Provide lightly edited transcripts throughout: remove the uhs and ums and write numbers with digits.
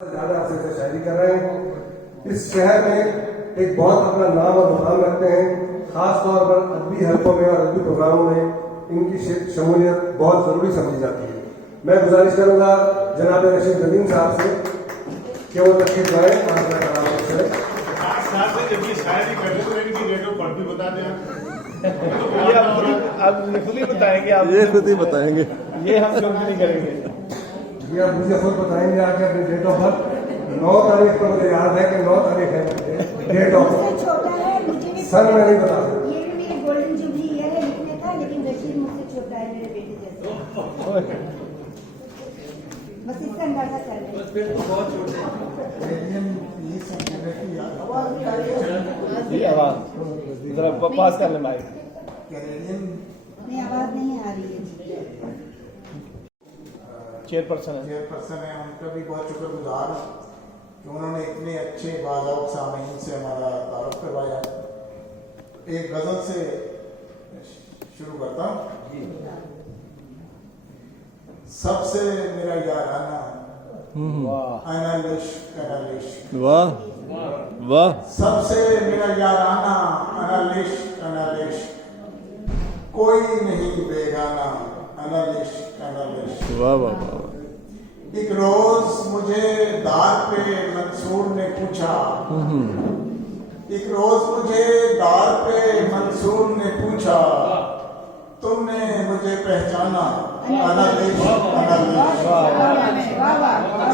ज्यादा अरसे से शायरी कर रहे हैं। इस शहर में एक बहुत अपना नाम और मुकाम रखते हैं। खास तौर पर अदबी हलकों में और अदबी प्रोग्रामों में इनकी शमूलियत बहुत जरूरी समझी जाती है। मैं गुजारिश करूंगा जनाब रशीद नदीम साहब से कि वो तशरीफ लाएं। आप खुद ही बताएंगे, आप ये खुद ही बताएंगे, ये हम क्यों नहीं करेंगे। ये आप मुझे खुद बताएंगे आके अपनी डेट ऑफ बर्थ। 9 तारीख को मुझे याद है कि 9 तारीख है डेट ऑफ छोटा है, मुझे भी सन में नहीं बता सकता। ये भी मेरी गोल्डन जुबली ईयर है लिखने का, लेकिन रशीद मुझसे छोटा है, मेरे बेटे जैसे। बस इसका अंदाजा कर लें। ये आवाज जरा पास कर ले माइक। नहीं, आवाज नहीं आ रही है। चेयरपर्सन है, उनका भी बहुत शुक्रगुजार कि उन्होंने इतने अच्छे बाज़ाब्त सामीन से हमारा तारुफ करवाया। एक गज़ल से शुरू करता हूँ। सबसे मेरा याराना अनलिश्क अनलिश्क, वाह वाह, सबसे मेरा याराना अनलिश्क अनलिश्क, कोई नहीं बेगाना अनलिश्क अनलिश्क। वाह वाह वाह। एक रोज मुझे दार पे मंसूर ने पूछा, एक रोज मुझे दार पे मंसूर ने पूछा, तुमने मुझे पहचाना अनलिश्क अनलिश्क।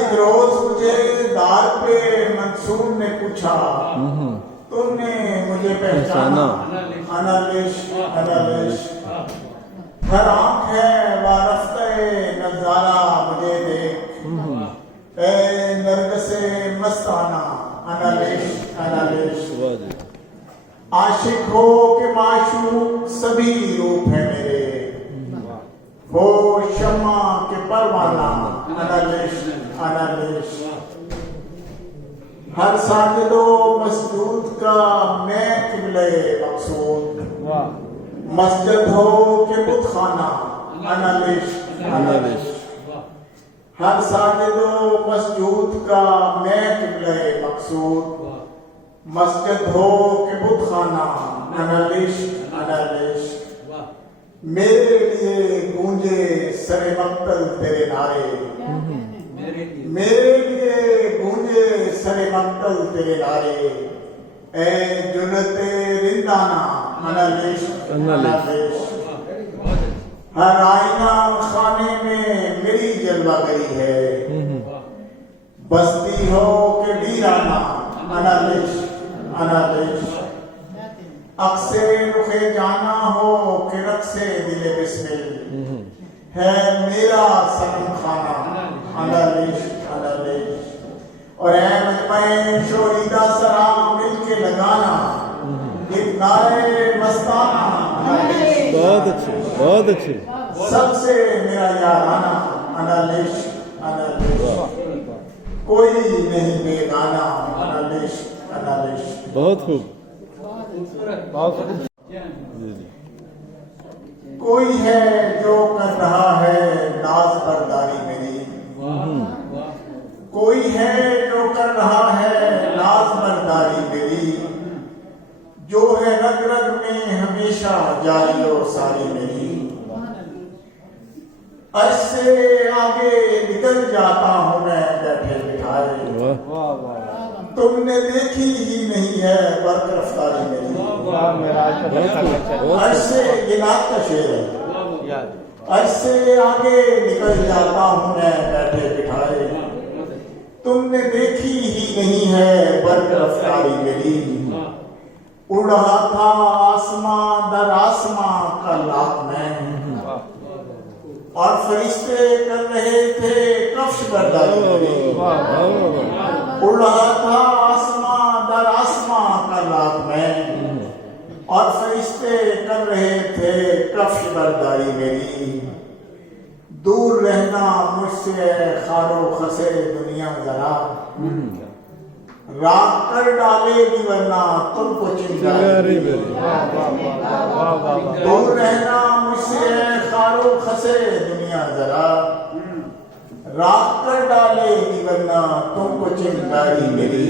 एक रोज मुझे दार पे मंसूर ने पूछा, तुमने मुझे पहचाना अनलिश्क अनलिश्क। हर आंख है वारफ्ते नजारा मुझे देख, ए नरगसे मस्ताना अनलिश्क अनलिश्क। आशिक हो के माशूक सभी रूप है मेरे, वो शम्मा के परवाना अनलिश्क अनलिश्क। हर साजिदो मसजूद का मैं किबले मकसूद, मस्जिद हो के बुतखाना अनलिश्क अनलिश्क। हर साजिदो मसजूद का मैं किबले मकसूद, मस्जिद हो के बुतखाना अनलिश्क अनलिश्क। मेरे लिए गूंजे सरे मक्तल तेरे नारे, मेरे लिए गूंजे सरे मक्तल तेरे नारे, ए जुनते रिंदाना अनलिश्क अनलिश्क। हर आईना खाने में मेरी जलवागरी है, बस्ती हो के वीराना अनलिश्क अनलिश्क। अक्से रुखे जाना हो के रक्से दिले बिस्मिल, है मेरा सनम खाना अनलिश्क अनलिश्क। और ऐ मजमे शोरीदा सरा मिलके लगाना एक नारे मस्ताना अनलिश्क। बहुत अच्छे, बहुत अच्छे। सबसे मेरा याराना अनलिश्क अनलिश्क, कोई नहीं बेगाना अनलिश्क अनलिश्क। बहुत खूब। कोई है जो कर रहा है नाज बरदारी मेरी, कोई है जो कर रहा है नाज बरदारी मेरी, जो है रग रग में हमेशा जारी और सारी मेरी। अर्श से आगे निकल जाता हूँ मैं बैठे बिठाए, तुमने देखी ही नहीं है बर्क रफ्तारी मेरी। अर्श से ये नात का शेर है। अर्श से आगे निकल जाता हूँ मैं बैठे बिठाए, तुमने देखी ही नहीं है बर्क रफ्तारी मेरी। उड़ रहा था आसमां दर आसमां का लाख में, और फरिश्ते कर रहे थे कफ्श बरदारी मेरी। उड़ रहा था आसमां दर आसमां का लाख में, और फरिश्ते कर रहे थे कफ्श बरदारी मेरी। दूर रहना मुझसे खारो खसे दुनिया जरा, राख कर डालेगी वरना तुमको चिंगारी मेरी। दूर रहना मुझसे खारो खसे दुनिया जरा, राख कर डालेगी वरना तुमको चिंगारी मेरी।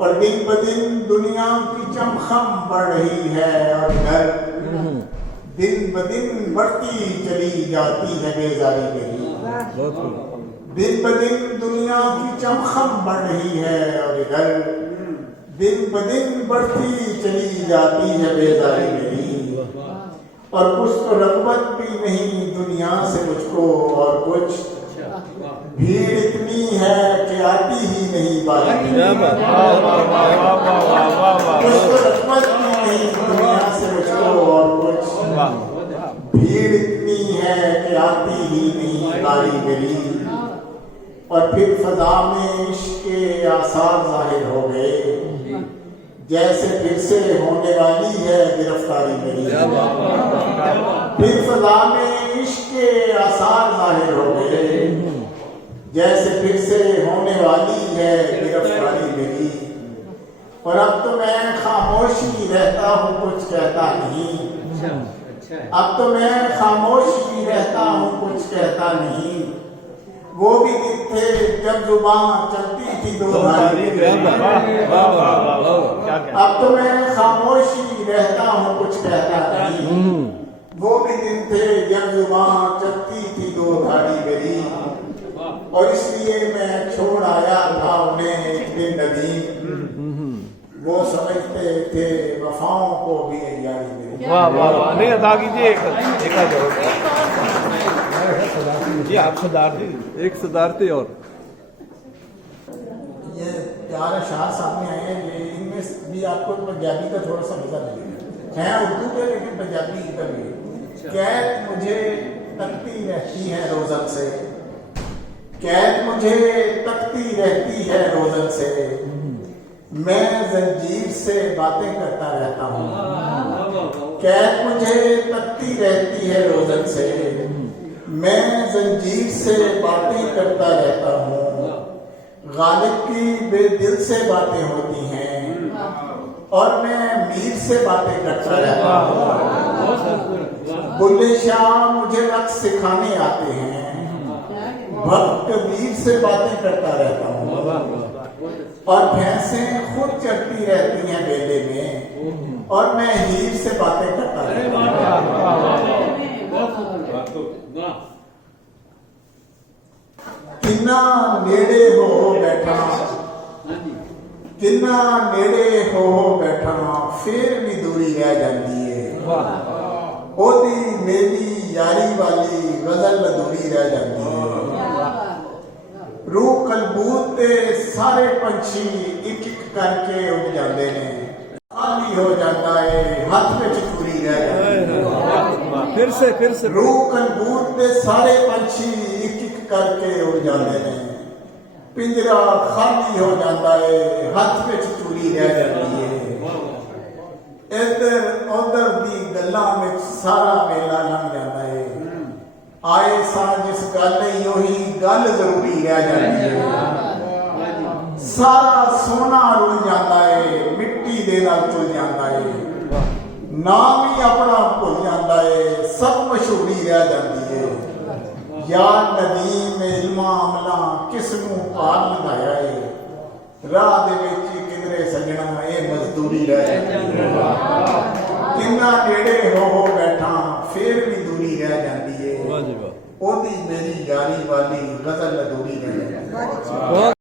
और दिन ब दिन दुनिया की चमखम बढ़ रही है और घर दिन ब दिन बढ़ती चली जाती है बेजारी मेरी। दिन ब दिन दुनिया की चमखम बढ़ रही है और इधर दिन ब दिन बढ़ती चली जाती है बेजारी मेरी। और कुछ तो रग़बत भी नहीं दुनिया से मुझको और कुछ भीड़ इतनी है कि आती ही नहीं बारी मेरी। कुछ तो रग़बत भी नहीं दुनिया से मुझको और कुछ भीड़ इतनी है कि आती ही नहीं बारी मेरी। और फिर फजा में इश्क के आसार जाहिर हो गए जैसे फिर से होने वाली है गिरफ्तारी मेरी। फिर फजा में इश्क के आसार जाहिर हो गए जैसे फिर से होने वाली है गिरफ्तारी मेरी। और अब तो मैं खामोशी रहता हूँ कुछ कहता नहीं। अब तो मैं खामोशी रहता हूँ कुछ कहता नहीं। वो भी दिन थे जब जुबान चलती थी दो धारी। अब तो मैं खामोशी रहता हूँ कुछ कहता नहीं। वो भी दिन थे जब जुबान चलती थी दो धारी मेरी। और इसलिए मैं छोड़ आया था उन्हें एक दिन नदीम। वो समझते थे वफाओं को भी यारी मेरी। वाह वाह वाह, नहीं अदा कीजिए एक ये आप सरदार जी, एक सदारती और ये प्यारे शाह साहब ने आए हैं, ये इनमें भी आपको पंजाबी का थोड़ा सा मजा मिलेगा। है उर्दू के लेकिन पंजाबी इधर भी। कैद मुझे तकती रहती है रोजन से। कैद मुझे तकती रहती है रोजन से। मैं जंजीर से बातें करता रहता हूँ। कैद मुझे तकती रहती है रोजन से। मैं जंजीर से बातें करता रहता हूँ। गालिब की बेदिल से बातें होती हैं और मैं मीर से बातें करता रहता हूँ। बुल्ले शाह मुझे रक्स सिखाने आते हैं। भक्त वीर से बातें करता रहता हूँ। और भैंसें खुद चढ़ती रहती हैं बेले में और मैं हीर से बातें करता रहता हूँ। किन्ना नेड़े हो बैठा, किन्ना नेड़े हो बैठा फिर भी दूरी रह जाती है। ओदी मेरी यारी वाली गजल अधूरी रह जाती है। रूह कलबूत ते सारे पंछी एक एक करके उड़ जाते ने। खाली हो जाता है हाथ में चूरी रह जाती है। फिर से रूह कलबूत ते सारे पंछी एक एक करके उड़ जाते ने। पिंजरा खाली हो जाता है हाथ में चूरी रह जाती है। इधर उधर दी गल्लां में सारा मेला लंघ जाता है। आए सा जिस गल नहीं उही गल जरूरी रह जाती है। सारा सोना रुल जाता है मिट्टी दे नाल चुल जाता है। नाम ही अपना भुल जाता है सब मशहूरी रह जाती है। यार नदीम इल्मा अमला किसनू पाल लगाया है। राह दे विच किधरे सजना ये मजदूरी रह जाती है। किन्ना नेड़े हो बैठा फिर भी दूरी रह जाती है। ओदी मेरी यारी वाली गजल अधूरी रह जाती है।